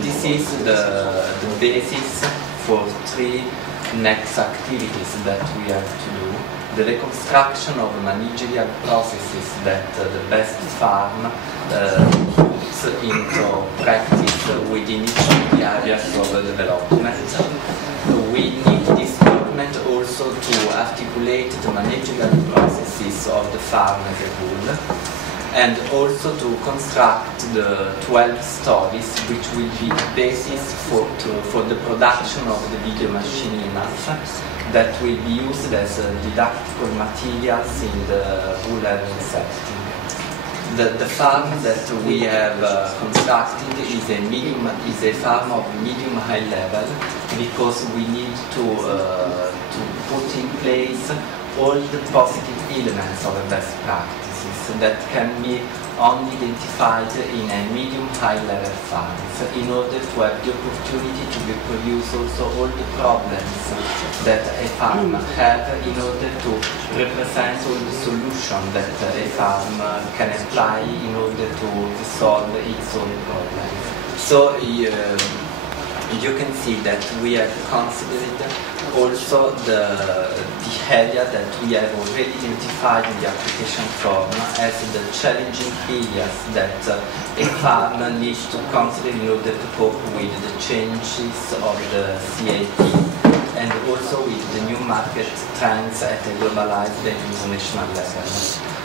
this is the basis for three next activities that we have to do. The reconstruction of managerial processes that the best farm puts into practice within each of the areas of development. We need this document also to articulate the managerial processes of the farm as a whole, and also to construct the 12 stories which will be the basis for the production of the video machine enough that will be used as didactical materials in the rural setting. The farm that we have constructed is a farm of medium-high level because we need to put in place all the positive elements of a best practices that can be only identified in a medium-high level farm in order to have the opportunity to reproduce also all the problems that a farm has in order to represent all the solutions that a farm can apply in order to solve its own problems. So you can see that we have considered also the area that we have already identified in the application form as the challenging areas that a farmer needs to consider in order to cope with the changes of the CAP and also with the new market trends at a globalized and international level.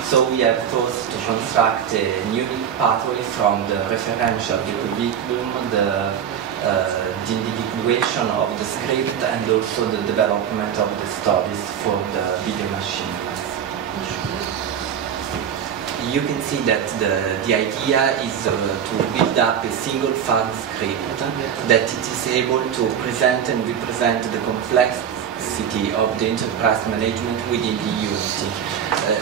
So we have thought to construct a unique pathway from the referential, the curriculum, the individuation of the script and also the development of the stories for the video machine. You can see that the idea is to build up a single farm script that it is able to present and represent the complexity of the enterprise management within the unity.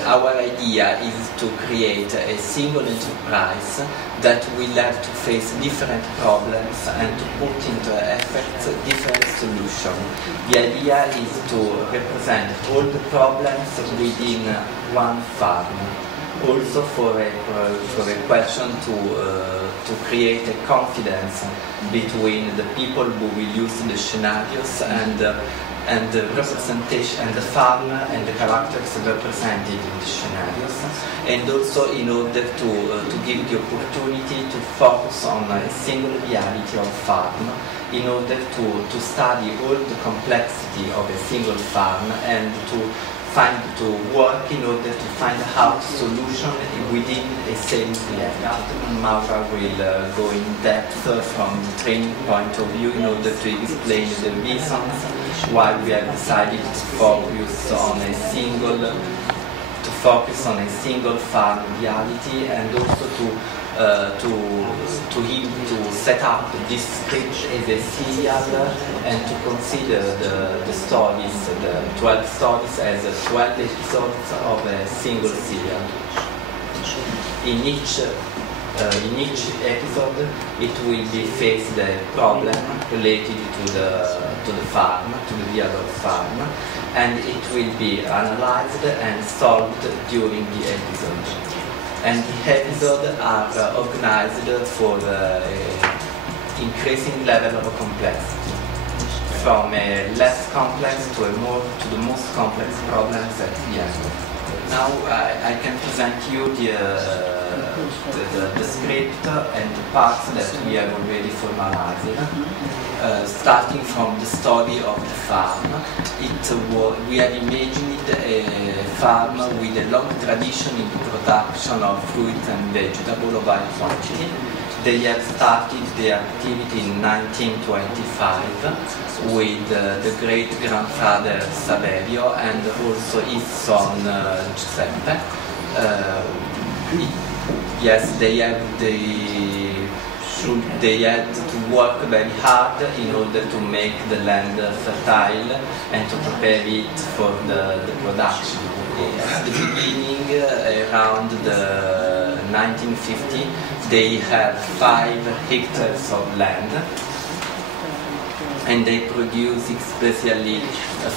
Our idea is to create a single enterprise that will have to face different problems and to put into effect different solutions. The idea is to represent all the problems within one farm. Also for a question to create a confidence between the people who will use the scenarios and the representation and the farm and the characters represented in the scenarios, and also in order to give the opportunity to focus on a single reality of farm in order to study all the complexity of a single farm and to work in order to find out solution within a same area. Maura will go in depth from the training point of view in order to explain the reasons why we have decided to focus on a single farm reality, and also to set up this script as a serial and to consider the stories, the 12 stories as 12 episodes of a single serial. In each episode, it will be faced a problem related to the farm, to the real farm, and it will be analyzed and solved during the episode. And the episodes are organized for increasing level of complexity, from a less complex to the most complex problems at the end. Now I can present you the script and the parts that we have already formalized. Starting from the story of the farm, we have imagined a farm with a long tradition in the production of fruit and vegetable of high quantity. They have started their activity in 1925 with the great-grandfather Saverio and also his son Giuseppe. Yes, they had to work very hard in order to make the land fertile and to prepare it for the production. At the beginning, around the 1950, they had 5 hectares of land, and they produce especially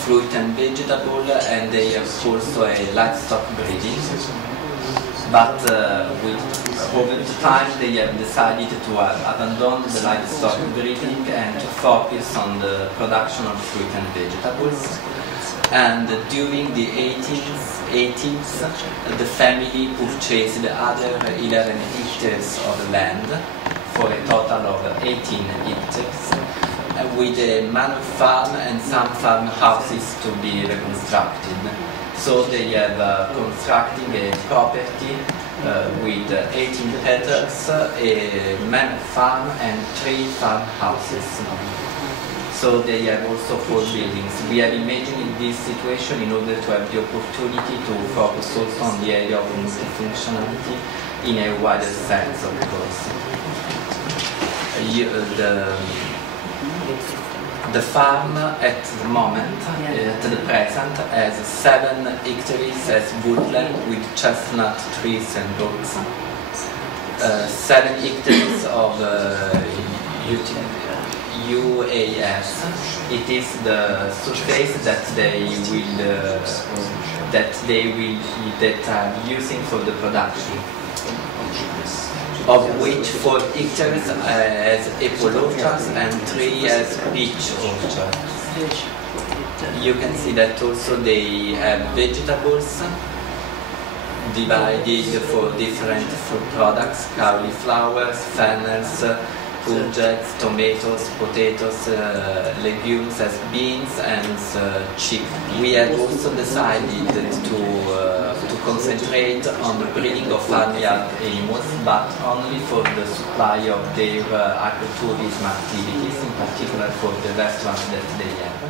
fruit and vegetable, and they have also a livestock breeding. But over time they have decided to abandon the livestock breeding and to focus on the production of fruit and vegetables. And during the 18th, the family purchased other 11 hectares of land for a total of 18 hectares, with a manor farm and some farmhouses to be reconstructed. So they have constructing a property with 18 hectares, a manor farm and 3 farmhouses. So they have also 4 buildings. We are imagining this situation in order to have the opportunity to focus also on the area of multifunctionality in a wider sense, of course. The farm at the moment, at the present, has 7 hectares as woodland with chestnut trees and oaks. 7 hectares of UAS. It is the surface that are using for the production, of which 4 hectares as apple orchards and 3 as peach orchards. You can see that also they have vegetables divided for different food products: cauliflowers, fennels, courgettes, tomatoes, potatoes, legumes as beans and chickpeas. We have also decided to concentrate on the breeding of farmyard animals, but only for the supply of their agritourism activities, in particular for the restaurants that they have.